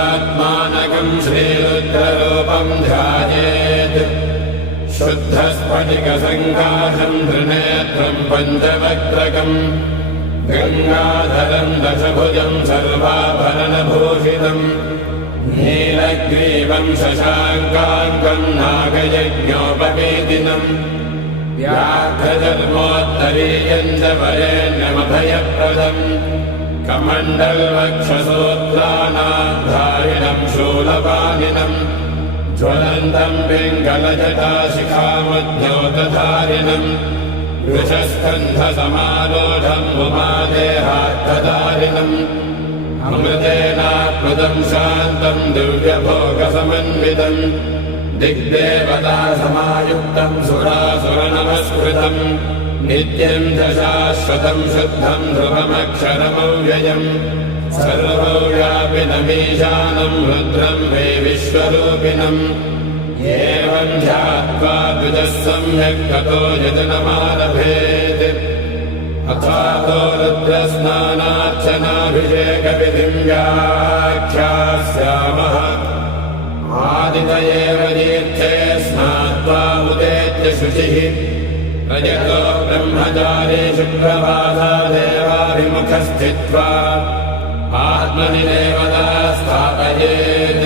शुद्धात्मानकम् श्रीरुद्ररूपम् ध्यायेत् शुद्धस्फटिकसङ्काशम् त्रिनेत्रम् पञ्चवक्त्रकम् गङ्गाधरम् दशभुजम् सर्वाभरणभूषितम् नीलग्रीवम् शशाङ्काङ्कम् नागयज्ञोपवेदिनम् व्याघ्रजन्मोत्तरीयम् च वरेण्यमभयप्रदम् कमण्डलवक्षसूत्राणाधारिणम् शूलपाणिनम् ज्वलन्तम् पिङ्गलजटाशिखामद्योतधारिणम् वृषस्कन्धसमारूढम् उमादेहार्थधारिणम् अमृतेनाप्लुतम् शान्तम् दिव्यभोगसमन्वितम् दिग्देवतासमायुक्तम् सुरासुरनमस्कृतम् नित्यम् च शाश्वतम् शुद्धम् ध्रुवमक्षरमव्ययम् सर्वव्यापिनमीशानम् रुद्रम् वै विश्वरूपिणम् एवम् ध्यात्वा द्विजः सम्यक् ततो यजनमारभेत् अथातो रुद्रस्नानार्चनाभिषेकविधिम् व्याख्यास्यामः आदितयेव तीर्थे स्नात्वा उदेत्य शुचिः रजतो ब्रह्मचारी शुक्रवासा देवाभिमुखस्थित्वा आत्मनि देवता स्थापयेत्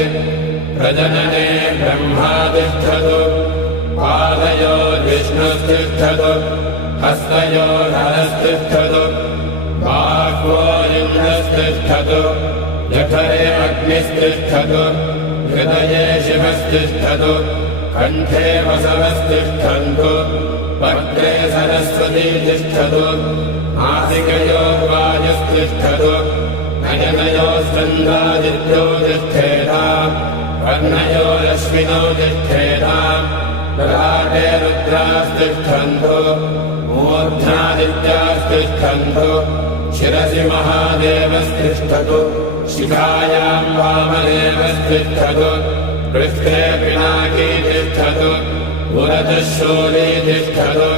प्रजनने ब्रह्मा तिष्ठतु पादयोर्विष्णुस्तिष्ठतु हस्तयोर्हरस्तिष्ठतु बाह्वोरिन्द्रस्तिष्ठतु जठरे अग्निस्तिष्ठतु हृदये शिवस्तिष्ठतु कण्ठे वसवस्तिष्ठन्तु वक्त्रे सरस्वती तिष्ठतु नासिकयोर्वायुस्तिष्ठतु नयनयोस्कन्धादित्यो तिष्ठेताम् कर्णयोरश्विनौ तिष्ठेताम् ललाटे रुद्रास्तिष्ठन्तु मूर्ध्नादित्यास्तिष्ठन्तु शिरसि महादेवस्तिष्ठतु शिखायाम् वामदेवस्तिष्ठतु पृष्ठे पिनाकी तिष्ठतु पुरतः शूली तिष्ठतु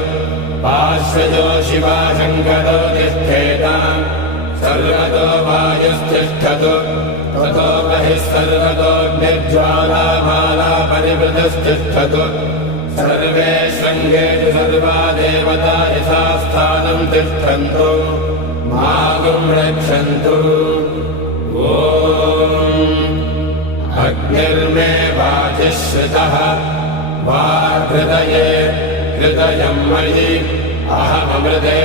पार्श्वजो शिवाशङ्करो तिष्ठेताम् सर्वतो वायुस्तिष्ठतु ततो बहिः सर्वतोऽग्निज्वालामाला परिवृतस्तिष्ठतु सर्वे शृङ्गेषु सर्वा देवता यथास्थानम् तिष्ठन्तु मागुम् रक्षन्तु ॐ अग्निर्मे वाचिः श्रितः वाहृदये हृदयम् मयि अहममृते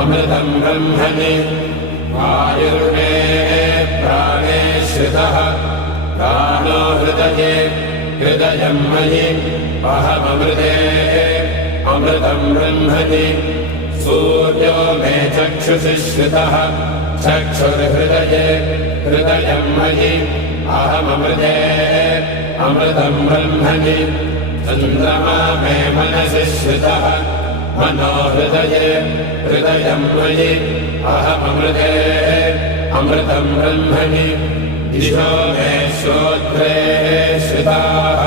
अमृतम् ब्रह्मणि वायुर्मे प्राणे श्रितः प्राणो हृदये हृदयम् मयि अहममृते अमृतम् ब्रह्मणि सूर्यो मे चक्षुषि श्रितः चक्षुर्हृदये हृदयम् मयि अहममृते अमृतम् ब्रह्मणि चन्द्रमा मे मनसि श्रितः मनो हृदये हृदयम् मयि अहममृते अमृतम् ब्रह्मणि दिशो मे श्रोत्रे श्रिताः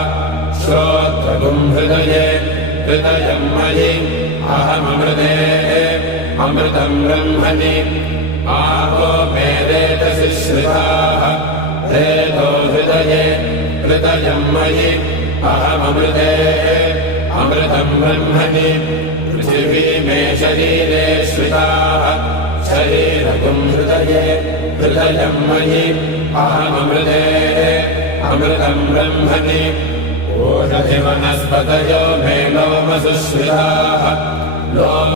श्रोत्रगुम् हृदये हृदयम् मयि अहममृते अमृतम् ब्रह्मणि आपो मे रेतसि श्रिताः रेतो हृदये हृदयम् मयि अहममृते अमृतम् ब्रह्मणि पृथिवी मे शरीरे श्रिताः शरीरगुम् हृदये हृदयम् मयि अहममृते अमृतम् ब्रह्मणि ओषधिवनस्पतयो मे लोमसु श्रिताः